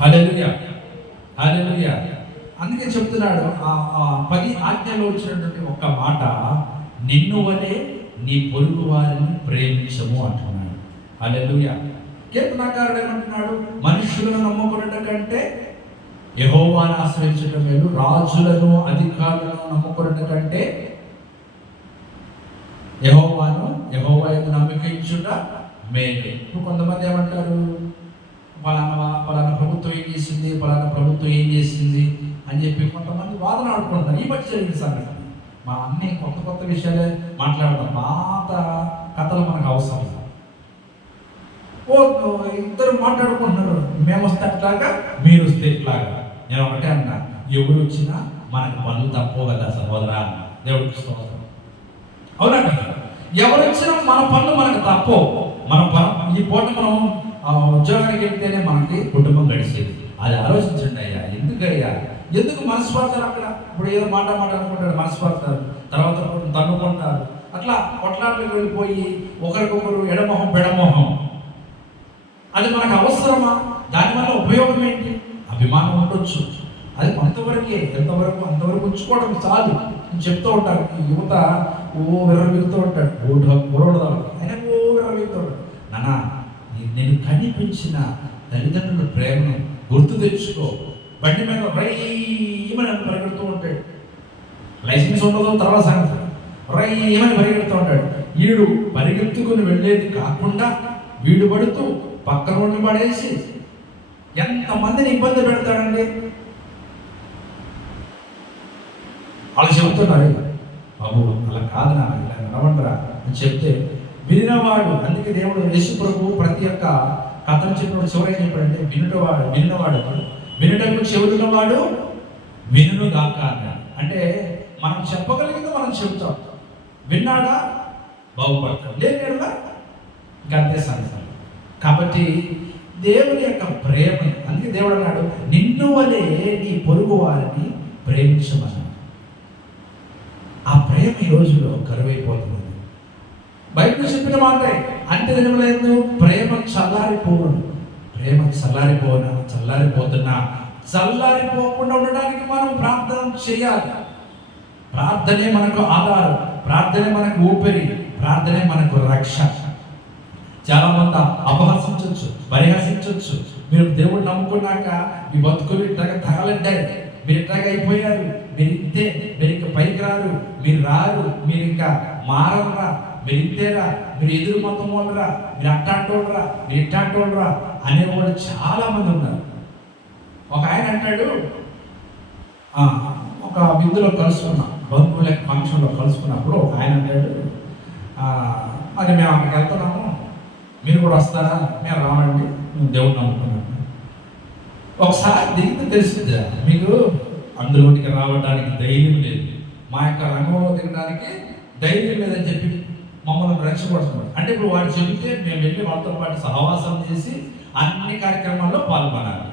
హల్లెలూయా, హల్లెలూయా. అందుకే చెప్తున్నాడు ఆ 10 ఆజ్ఞలో వచ్చినటువంటి ఒక మాట, నిన్ను వలె నీ పొరుగు వారిని ప్రేమించము అంటున్నాడు. హల్లెలూయా. కీర్తనకారుడు ఏమంటున్నాడు? మనుషులను నమ్ముకున్నట కంటే యెహోవాను ఆశ్రయించడం మేలు, రాజులను అధికారులను నమ్ముకున్నట కంటే యెహోవా యందు నమ్మిక ఉంచుట మేలు. ఇప్పుడు కొంతమంది ఏమంటారు, పలానా ప్రభుత్వం ఏం చేసింది, పలానా ప్రభుత్వం ఏం చేసింది అని చెప్పి కొంతమంది వాదన ఆడుకుంటారు. ఈ మధ్య జరిగిన సంగతి మా అన్ని కొత్త విషయాలే మాట్లాడతాం. పాత కథలు మనకు అవసరం. ఓ ఇద్దరు మాట్లాడుకుంటున్నారు, మేము వస్తే అట్లాగా మీరు వస్తే ఇట్లాగా. నేను ఒకటే అన్నా, ఎవరు వచ్చినా మనకు పనులు తప్పవు కదా సహోదరా. దేవుడికి స్తోత్రం. అవునా కదా? ఎవరు వచ్చినా మన పనులు మనకు తప్పవు. ఈ పూట మనం ఉద్యోగానికి వెళ్తేనే మనకి కుటుంబం గడిచేది. అది ఆలోచించండి అయ్యా. ఎందుకు మనస్పడతారు అక్కడ? ఇప్పుడు ఏదో మాట అనుకుంటారు, మనస్పడతారు, తర్వాత తన్నుకుంటారు. అట్లా కొట్లాట్లకు వెళ్ళిపోయి ఒకరికొకరు ఎడమొహం పెడమొహం. అది మనకు అవసరమా? దానివల్ల ఉపయోగం ఏంటి? అభిమానం ఉండొచ్చు, అది కొంతవరకే, ఎంతవరకు అంతవరకు ఉంచుకోవడం చాలు అని చెప్తూ ఉంటారు. ఈ యువత విర్రవీగుతూ ఉంటాడు, ఆయన విర్రవీగుతూ ఉంటాడు. నాన్న, నేను కనిపించిన తల్లిదండ్రుల ప్రేమను గుర్తు తెచ్చుకో. బండి మీద రైమని పరిగెడుతూ ఉంటాడు, లైసెన్స్ ఉండదు, తర్వాత సంగతి. రైమని పరిగెడుతూ ఉంటాడు. వీడు పరిగెత్తుకుని వెళ్ళేది కాకుండా వీడు పడుతూ పక్కన ఉండి పడేసి ఎంతమందిని ఇబ్బంది పెడతాడండి. వాళ్ళు చెబుతున్నారు, బాబు అలా కాదు నా, ఇలా నడవండిరా అని చెప్తే వినినవాడు. అందుకే దేవుడు యేసు ప్రభు ప్రతి ఒక్క కథను చెప్పినప్పుడు చివరి చెప్పాడంటే వినినవాడు వినుటకు చెవులున్నవాడు వినును గాక అన్నాడు. అంటే మనం చెప్పగలిగింది మనం చెబుతాం. విన్నాడా బాగుపడతాం, లేనేడుగా ఇంకా అంతే సంగతి. కాబట్టి దేవుని యొక్క ప్రేమ, అందుకే దేవుడు అన్నాడు, నిన్ను వలే నీ పొరుగు వారిని ప్రేమించమన్నాడు. ఆ ప్రేమ ఈ రోజులో కరువైపోతుంది. బైబిల్ చెప్పిన మాట అంటే లేదు, ప్రేమ చల్లారిపోను. ప్రేమ చల్లారిపోకుండా ఉండడానికి మనం ప్రార్థన చేయాలి. ప్రార్థనే మనకు ఆధారం, ప్రార్థనే మనకు ఊపిరి, ప్రార్థనే మనకు రక్ష. చాలా మంది అపహసించవచ్చు, పరిహసించవచ్చు. మీరు దేవుడు నమ్ముకున్నాక మీ బతుకులు ఇట్లాగా తగలంటాయి, మీరు ఇట్లాగా అయిపోయారు, మీరు ఇంతే, మీరు ఇంకా పైకి రారు, మీరు రారు, మీరు ఇంకా మారరా, మీరు ఇంతేరా, మీరు ఎదురు మొత్తం వాళ్ళరా, మీరు అట్టాంటోళ్ళరా, మీరు ఇట్టాంటోళ్ళరా అనేవాళ్ళు చాలా మంది ఉన్నారు. ఒక ఆయన అంటాడు, ఒక విందులో కలుసుకున్నాం, బంధువుల ఫంక్షన్లో కలుసుకున్నప్పుడు ఆయన అంటాడు, అది మేము అక్కడికి వెళ్తున్నాము, మీరు కూడా వస్తారా? మేము రావండి, మేము దేవుడు నమ్ముకున్నాము. ఒకసారి దిగితే తెలిసింది మీకు అందులోనికి రావడానికి ధైర్యం లేదు, మా యొక్క రంగంలో దిగడానికి ధైర్యం లేదని చెప్పి మమ్మల్ని రెచ్చగొడుతున్నాడు. అంటే ఇప్పుడు వాడు చెబితే మేము వెళ్ళి వాళ్ళతో పాటు సహవాసం చేసి అన్ని కార్యక్రమాల్లో పాల్గొనాలి.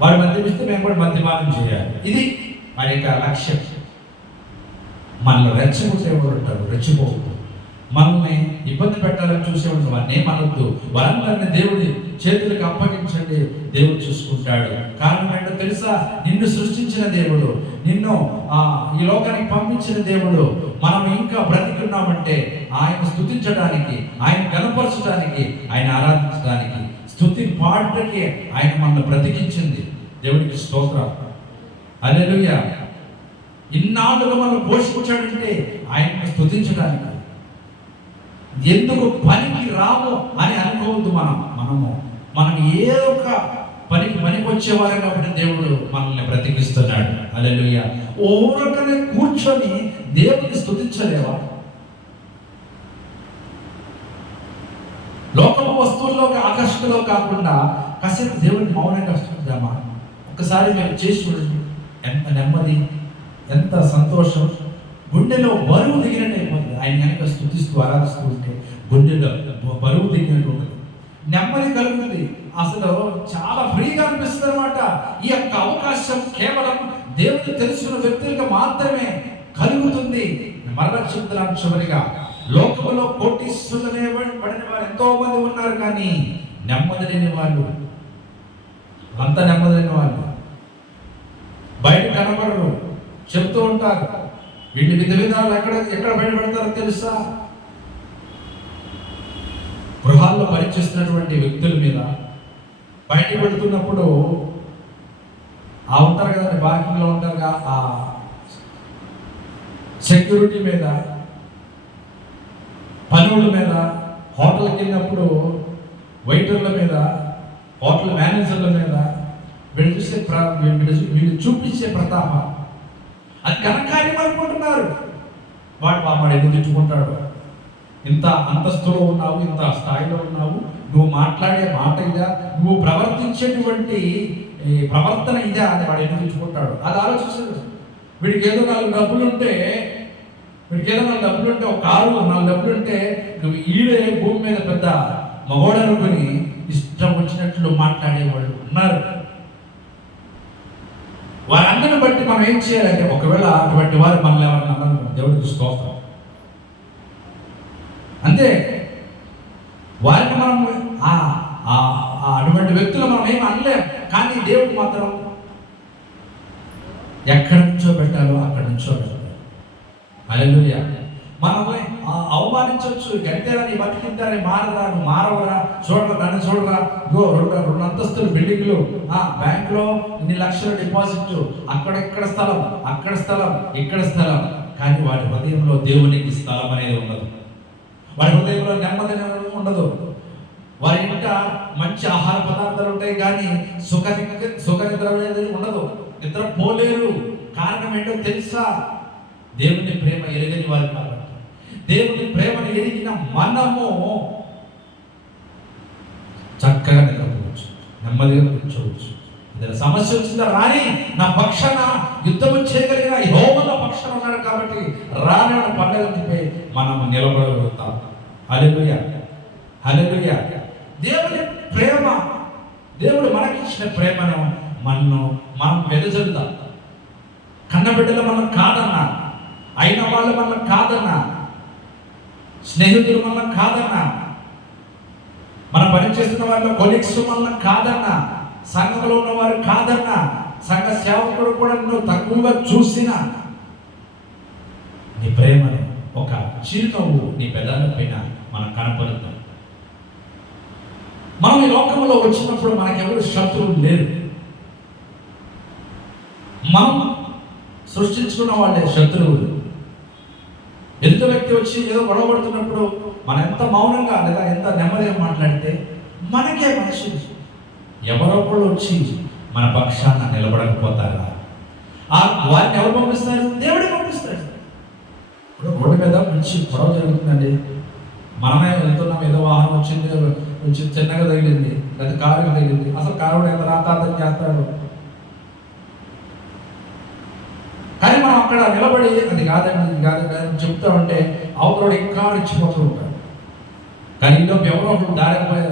వాడు మద్యపిస్తే మేము కూడా మద్యపానం చేయాలి. ఇది వారి యొక్క లక్ష్యం. మనల్ని రెచ్చగొట్టేవాడు ఉంటారు, రెచ్చిపోవద్దు. మనల్ని ఇబ్బంది పెట్టాలని చూసేవాడు వాడిని ఏమనొద్దు. వారందరినీ దేవుడి చేతులకు అప్పగించండి, దేవుడు చూసుకుంటాడు. కారణం ఏంటో తెలుసా? నిన్ను సృష్టించిన దేవుడు, నిన్ను ఈ లోకానికి పంపించిన దేవుడు. మనం ఇంకా బ్రతికున్నామంటే ఆయన స్తుతించడానికి, ఆయన కనపరచడానికి, ఆయన ఆరాధించడానికి, స్తుతి పాడటానికి ఆయన మనల్ని బ్రతికించింది. దేవుడికి స్తోత్రం, హల్లెలూయా. ఇన్నాళ్ళుగా మనం పోషించాడంటే ఆయన్ని స్తుతించడానికి. ఎందుకు పనికి రాము అని అనుకోవద్దు. మనం ఏ ఒక్క పనికి వచ్చేవారు కాబట్టి దేవుడు మనల్ని బ్రతికిస్తున్నాడు. హల్లెలూయా. ఓరకనే కూర్చొని దేవుని స్తుతించలేవా? లోకపు వస్తువుల్లోకి ఆకర్షణలో కాకుండా కాసేపు దేవుడిని మౌనంగా స్తుతిద్దామా? ఒకసారి మీరు చేసి చూడండి, ఎంత నెమ్మది, ఎంత సంతోషం. గుండెలో బరువు దిగినట్టు అయిపోతుంది. ఆయన కనుక స్తుతిస్తూ ఆరాధిస్తూ ఉంటే గుండెలో బరువు దిగినట్టు ఉంటుంది, నెమ్మది కలుగుతుంది. అసలు చాలా ఫ్రీగా అనిపిస్తుంది అనమాట. ఈ యొక్క అవకాశం కేవలం దేవుడు తెలుసుకున్న వ్యక్తులకు మాత్రమే కలుగుతుంది. మరలా చెప్తున్నాను చివరిగా, లోకంలో కోటీశ్వరులనే పడిన వారు ఎంతో మంది ఉన్నారు, కానీ నెమ్మది లేని వాళ్ళు, అంత నెమ్మది లేని వాళ్ళు బయట కనబడరు. చెప్తూ ఉంటారు, వీళ్ళు విధాలు ఎక్కడ బయటపడతారో తెలుసా? గృహాల్లో పనిచేస్తున్నటువంటి వ్యక్తుల మీద బయట పెడుతున్నప్పుడు ఉంటారు కదా, బాకింగ్లో ఉంటారుగా, ఆ సెక్యూరిటీ మీద, పనుల మీద, హోటల్కి వెళ్ళినప్పుడు వెయిటర్ల మీద, హోటల్ మేనేజర్ల మీద వీళ్ళు చూపించే ప్రతాపం, అది ఘనకార్యం అనుకుంటున్నారు. వాడు ఎందుకు తిట్టుకుంటాడు, ఇంత అంతస్తులో ఉన్నావు, ఇంత స్థాయిలో ఉన్నావు, నువ్వు మాట్లాడే మాట ఇదా, నువ్వు ప్రవర్తించేటువంటి ప్రవర్తన ఇదా అని వాడు ఎన్నించుకుంటాడు. అది ఆలోచిస్తాడు. వీడికి ఏదో 4 డబ్బులుంటే ఒక కారు 4 డబ్బులుంటే నువ్వు ఈడే భూమి మీద పెద్ద మగోడు అనుకుని ఇష్టం వచ్చినట్లు మాట్లాడేవాళ్ళు ఉన్నారు. వారందరిని బట్టి మనం ఏం చేయాలంటే, ఒకవేళ అటువంటి వారు మనల్ని ఎవరిని అన్నారు, దేవుడికి స్తోత్రం. అంతే. వారిని మనం అటువంటి వ్యక్తులు మనం ఏం అనలేం. కానీ దేవుడు మాత్రం ఎక్కడి నుంచో పెట్టాలో అక్కడి నుంచో పెట్టాలి. హల్లెలూయా. మనం అవమానించవచ్చు, గంటేరా నీ బతికింటారే, మారరా, నువ్వు మారవరా, చూడరా, నన్ను చూడరా, గో 2 అంతస్తులు బిల్డింగ్లు, బ్యాంకులో ఇన్ని లక్షల డిపాజిట్, అక్కడ స్థలం, ఇక్కడ స్థలం. కానీ వాడి హృదయంలో దేవునికి స్థలం అనేది ఉండదు. వాడి హృదయంలో నెమ్మది ఉండదు. వారి ఇంట మంచి ఆహార పదార్థాలు ఉంటాయి కానీ సుఖనిద్ర అనేది ఉండదు. నిద్ర పోలేరు. కారణం ఏంటో తెలుసా? దేవుని ప్రేమ ఎరగని వారు కాబట్టి. దేవుని ప్రేమను ఎరిగిన మనము చక్కగా నిద్రపోవచ్చు, నెమ్మదిగా కూర్చోవచ్చు. ఏదైనా సమస్య వచ్చిందా, రాని నా పక్షాన యుద్ధం చేయగలిగిన యెహోవా పక్షాన ఉన్నాడు కాబట్టి రాని పండుగ చెప్పి మనము నిలబడగలుగుతాం. హల్లెలూయా, హల్లెలూయా. దేవుని ప్రేమ, దేవుడు మనకిచ్చిన ప్రేమను మనం వెదజల్లుదాం. కన్నబిడ్డలు మనం కాదన్నా, అయిన వాళ్ళు మనం కాదన్నా, స్నేహితులు మనం కాదన్నా, మనం పనిచేస్తున్న వాళ్ళ కొలీగ్స్ మనం కాదన్నా, సంఘంలో ఉన్నవారు కాదన్నా, సంఘ సేవకుడు కూడా నువ్వు తక్కువగా చూసినా, నీ ప్రేమను ఒక చిరునవ్వు నీ పెదాల పైన మనం కనపరుద్దాం. మనం ఈ లోకంలో వచ్చినప్పుడు మనకెవరు శత్రువులు లేరు. మనం సృష్టించుకున్న వాళ్ళే శత్రువులు. ఎదుటి వ్యక్తి వచ్చి ఏదో గొడవపడుతున్నప్పుడు మనం ఎంత మౌనంగా లేదా ఎంత నెమ్మదిగా మాట్లాడితే మనకే మనిషి ఎవరొకళ్ళు వచ్చి మన పక్షాన నిలబడకపోతారా? వారిని ఎవరు పంపిస్తారు? దేవుడే పంపిస్తాడు. ఇప్పుడు రోడ్డు మీద మంచి గొడవ జరుగుతుందండి, మనమే వెళ్తున్నాం, ఏదో వాహనం వచ్చి చిన్నగా తగిలింది, లేదా కారుకి తగిలింది. అసలు కారు ఎంత రాతార్థం చేస్తాడు. కానీ మనం అక్కడ నిలబడి అది కాదండి, ఇది కాదండి చెప్తా ఉంటే అవతల ఇంకా రెచ్చిపోతూ ఉంటాడు. కానీ ఇంట్లో ఎవరో ఒకరు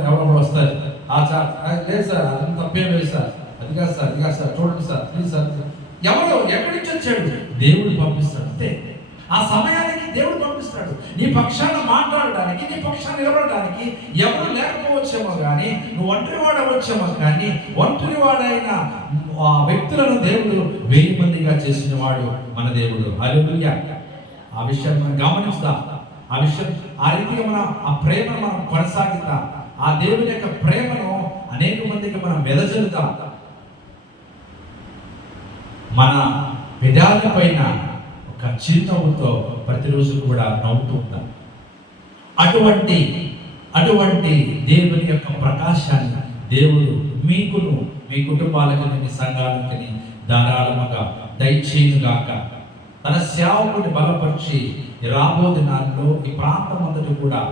ఎవరో ఒకరు వస్తారు. లేదు సార్, అది తప్పేం లేదు సార్, అది కాదు సార్, చూడండి సార్, ప్లీజ్ సార్. ఎవరో ఎక్కడి నుంచి వచ్చాడు? దేవుడు పంపిస్తాడు. అంతే. ఆ సమయానికి దేవుడు పంపిస్తాడు. నీ పక్షాన మాట్లాడడానికి, నీ పక్షాన నిలబడడానికి ఎవరు లేకపోవచ్చేమో కానీ, నువ్వు ఒంటరి వాడవచ్చేమో కానీ, ఒంటరి వాడైన వ్యక్తులను దేవుడు 1000 మందిగా చేసిన వాడు మన దేవుడు. హల్లెలూయా. ఆ విషయాన్ని మనం గమనిస్తాం. ఆ రీతిగా మనం ఆ ప్రేమను మనం కొనసాగిద్దాం. ఆ దేవుని యొక్క ప్రేమను అనేక మందికి మనం వెదజల్లుతాం. మన పెదాల పైన ఒక చిరునవ్వుతో ప్రతిరోజు కూడా నవ్వుతూ ఉంటాం. అటువంటి దేవుని యొక్క ప్రకాశాన్ని దేవుడు మీకును, మీ కుటుంబాలకు, మీ సంఘాలకి ధారాళముగా దయచేయుగాక. తన సేవకుని బలపరిచి రాబో దినాల్లో ఈ ప్రాంతం అంతటి కూడా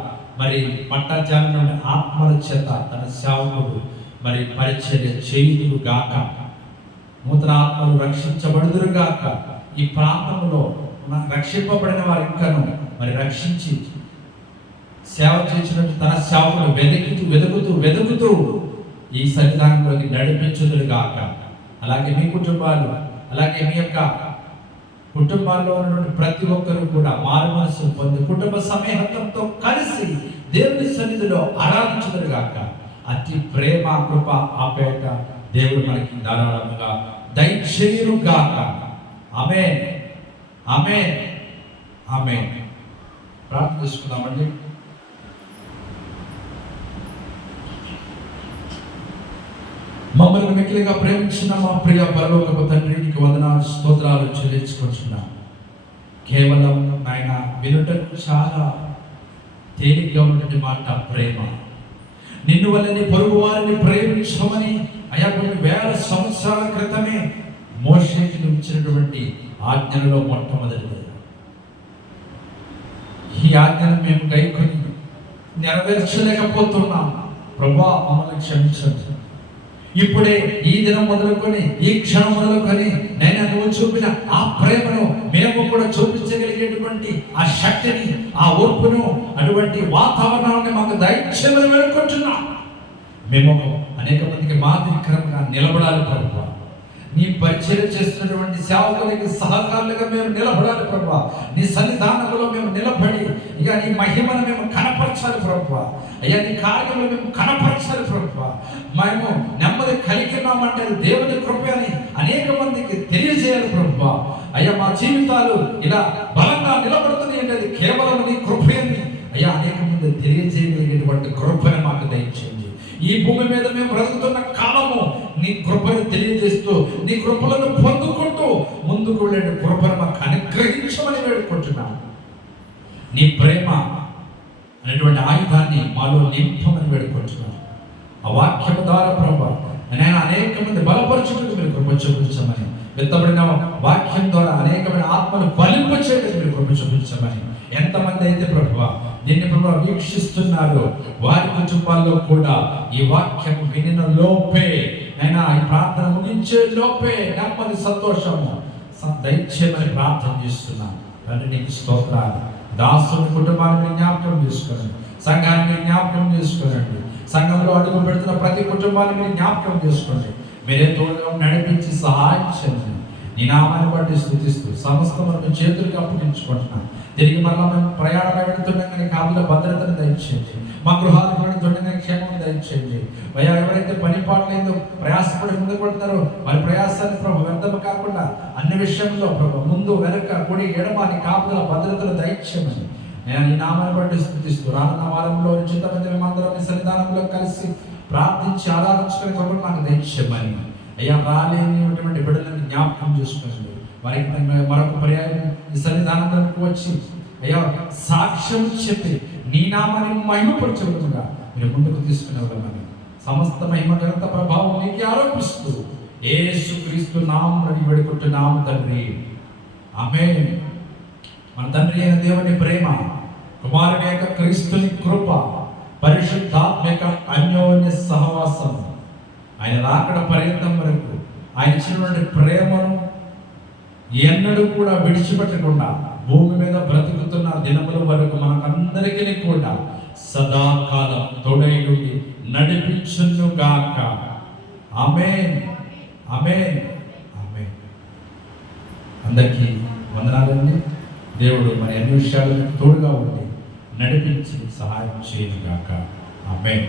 మరి పట్టజాలను ఆత్మల చేత తన సేవకుడు మరి పరిచర్య చేయుదురు గాక. నూతన ఆత్మలు రక్షించబడుదురు గాక. ఈ ప్రాంతంలో రక్షింపబడిన వారు ఇంకను మరి రక్షించి సేవ చేసినట్టు తన సేవకులు వెతుకుతూ ఈ సన్నిధానంలోకి నడిపించుదురు గాక. అలాగే మీ కుటుంబాలు, అలాగే మీ యొక్క కుటుంబాల్లో ఉన్నటువంటి ప్రతి ఒక్కరు కూడా మారు మనసు పొంది కుటుంబ సమేతంతో కలిసి దేవుని సన్నిధిలో ఆరాధించుదురు గాక. అతి ప్రేమ, కృప, ఆప్యాయత దేవుడు మనకి ధారాళముగా దయచేయును గాక. ఆమేన్, ఆమేన్, ఆమేన్. ప్రార్థన చేసుకుందామండి. మమ్మల్ని మిక్కిలిగా ప్రేమించిన మా ప్రియ పరలోకపు తండ్రి, నీకు వందనాలు, స్తోత్రాలు చెల్లించుకుంటున్నాం. కేవలం నాయన వినుటకు చాలా తేలిగ్గా ఉన్నటువంటి మాట ప్రేమ. నిన్ను వల్లని పొరుగు వారిని ప్రేమించమని అయా కొన్ని 1000 సంవత్సరాల క్రితమే మోషేకి ఇచ్చినటువంటి ఆజ్ఞలలో మొట్టమొదటిది. ఈ ఆజ్ఞను మేము గైకొని నెరవేర్చలేకపోతున్నాం. ప్రభువా మమ్మల్ని క్షమించండి. ఇప్పుడే ఈ దినం మొదలుకొని ఈ క్షణం మొదలుకొని నేను నువ్వు చూపిన ఆ ప్రేమను మేము కూడా చూపించగలిగేటువంటి ఆ శక్తిని, ఆ ఓర్పును, అటువంటి వాతావరణాన్ని మాకు దయచేయమని వేడుకుంటున్నాం. మేము అనేక మందికి మాదిరికరంగా నిలబడాలి ప్రభువా. నీ పరిచయం చేస్తున్నటువంటి సేవకులకి సహకారులుగా మేము నిలబడాలి ప్రభువా. నీ సన్నిధానంలో మేము నిలబడి ఇక నీ మహిమను మేము కనపరచాలి ప్రభువా. అయ్యా నీ కార్యములు మేము కనపరచాలి ప్రభువా. మేము నెమ్మది కలిగి ఉన్నామంటే దేవుని కృప అని అనేక మందికి తెలియజేయాలి ప్రభువా. అయ్యా మా జీవితాలు ఇలా బలంగా నిలబడుతుంది అంటే కేవలం నీ కృపని అయ్యా అనేక మంది తెలియజేయగలిగేటువంటి కృపను మాకు దయచేయండి. ఈ భూమి మీద మేము బ్రతుకుతున్న కాలము నీ కృపను తెలియజేస్తూ నీ కృపలను పొందుకుంటూ ముందుకు వెళ్ళే కృపను మాకు అనుగ్రహించమని వేడుకుంటున్నాం. నీ ప్రేమ అనేటువంటి ఆయుధాన్ని మాలో నింపమని వేడుకుంటున్నాం. ఆ వాక్యం ద్వారా ప్రభు నేను అనేక మంది బలపరచుకుంటూ మీరు కృప చూపించమని, విత్తబడిన వాక్యం ద్వారా అనేకమైన ఆత్మను ఫలింప చేయడానికి మీరు కృప చూపించమని, ఎంతమంది అయితే ప్రభువా దీన్ని ప్రభు వీక్షిస్తున్నారు వారి కుటుంబాల్లో కూడా ఈ వాక్యం వినిన లోపే అయినా ఈ ప్రార్థన ముగించే లోపే నెమ్మది సంతోషము దయచేయమని ప్రార్థన చేస్తున్నాను. తండ్రి నీకు స్తోత్రాలు. దాసుని కుటుంబాన్ని జ్ఞాపకం చేసుకోండి, సంఘాన్ని జ్ఞాపకం చేసుకోనండి, సంఘంలో అడుగు పెడుతున్న ప్రతి కుటుంబాన్ని మీరు జ్ఞాపకం చేసుకోండి. మీరే తోడుగా నడిపించి సహాయం చేయండి. నీ నామాన్ని బట్టి స్తుతిస్తూ సమస్త మనం చేతులకు అప్పగించుకుంటున్నాం. తిరిగి మళ్ళీ మేము ప్రయాణం వెళుతుండగానే కాపుల భద్రతను దయచేయండి. మా గృహాలకు వెళుతుండగానే క్షేమం దయచేయండి. భయ ఎవరైతే పని పాటలేదో ప్రయాసపడి ముందుకు పడతారో వారి ప్రయాసాన్ని ప్రభు వ్యర్థం కాకుండా అన్ని విషయంలో ప్రభు ముందు వెనక కుడి ఎడమాని కాపుల భద్రతను దయచేయమని నేను ఈ నామాన్ని బట్టి స్తుతిస్తూ రానున్న వారంలో ఉచితమంది మేమందరం మీ సన్నిధానంలో కలిసి ప్రార్థించి ఆరాధించుకునే కబురు నాకు దయచేయమని అయ్యా రాలేనిటువంటి బిడ్డలను జ్ఞాపకం చేసుకోండి. వారికి మరొక పర్యాయం ఈ సన్నిధానంలోకి వచ్చి అయ్యా సాక్ష్యం చెప్పి నీ నామాన్ని మహిమపరచకుండా మీరు ముందుకు తీసుకునేవాళ్ళమని సమస్త మహిమ ఘనత ప్రభావం నీకు ఆరోపిస్తూ యేసుక్రీస్తు నామమున వేడుకుంటున్నాము తండ్రి. ఆమేన్. మన తండ్రి అయిన దేవుని ప్రేమ, కుమారుని యొక్క క్రీస్తుని కృప, పరిశుద్ధాత్మ యొక్క అన్యోన్య సహవాసం, ఆయన రాకడ పర్యంతం వరకు ఆయన ఇచ్చినటువంటి ప్రేమను ఎన్నడూ కూడా విడిచిపెట్టకుండా భూమి మీద బ్రతుకుతున్న దినముల వరకు మనకందరికీ కూడా సదాకాలం తోడై నుండి నడిపించును గాక. ఆమేన్, ఆమేన్, ఆమేన్. అందరికీ వందనాలండి. దేవుడు మరి అన్ని విషయాలకు తోడుగా ఉండి నడిపించి సహాయం చేయను గాక. ఆమేన్.